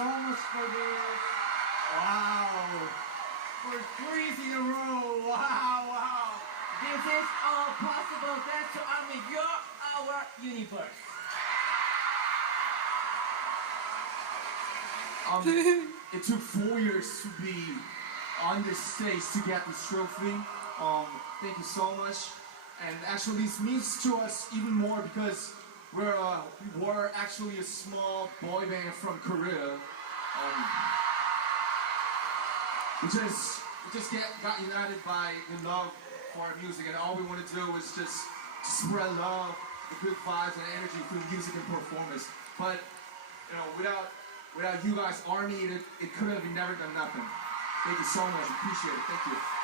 so much for this. Wow. For 3 in a row. Wow. This is all possible thanks to ARMY. You're our universe. It took 4 years to be on this stage to get this trophy. Thank you so much. And actually this means to us even more because we were actually a small boy band from Korea. We just got united by the love for our music, and all we want to do is just spread love, the good vibes and energy through music and performance. But you know, without you guys, ARMY, it could have never done nothing. Thank you so much. Appreciate it. Thank you.